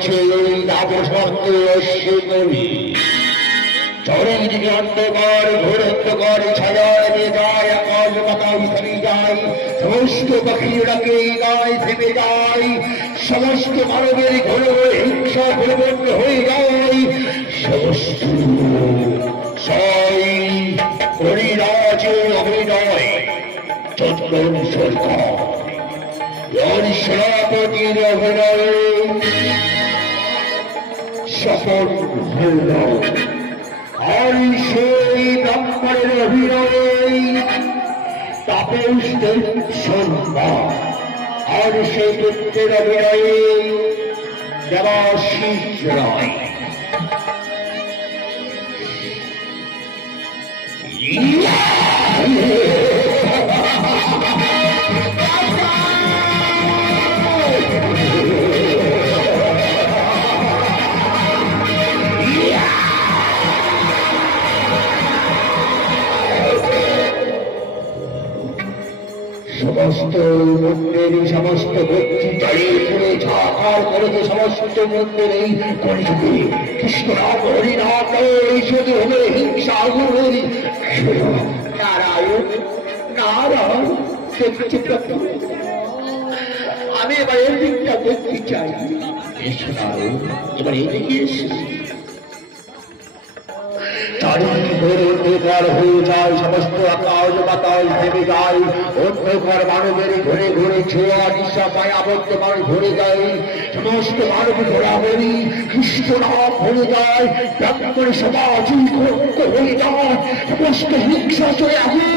করেছে এই দাবসত্ত্ব অশ্বী চারিদিকে অন্ধকার ঘোর অন্ধকার ছায়ায় দিয়ে যায় আকাশ বাতাস থেমে যায় সমস্ত পাখিরাকে গায়ে থেমে যায় সমস্ত মানবের ঘোর হিংসা পরিবর্তন হয়ে যায় সমস্ত সাই হরিরাজের অভিনয় চন্দন সরকার সেনাপতির অভিনয়ে সফল হল আর সেই ব্রাহ্মণের অভিনয়ে তাপসদের সম্মান আর সেই পুত্রের অভিনয়ে দেবাশিস রায় সমস্ত মন্দির সমস্ত ভক্তি চালিয়ে পুরে ঝাঁকার করেছে সমস্ত মন্দির এই কলিযুগে কৃষ্ণনাথ হরিনাথ শুধু হবে হিংসা গুরুরি নারায়ণ নারায়ণ দেখতে প্রভু আমি এবার এই দিকটা দেখতে চাই এবার এই দিকে এসে চারিদিকে ঘোর অন্ধকার হয়ে যায় সমস্ত আকাশ বাতাস থেমে যায় অন্ধকার মানবের ঘুরে ঘুরে ছোঁয়া নিশা পায় আবদ্ধ মানুষ ভরে যায় সমস্ত মানব ঘোরাঘুরি কৃষ্ণ নাম ভরে যায় ব্রাহ্মণ সমাজই কলঙ্ক হয়ে যায় সমস্ত হিংসা চলে আগুন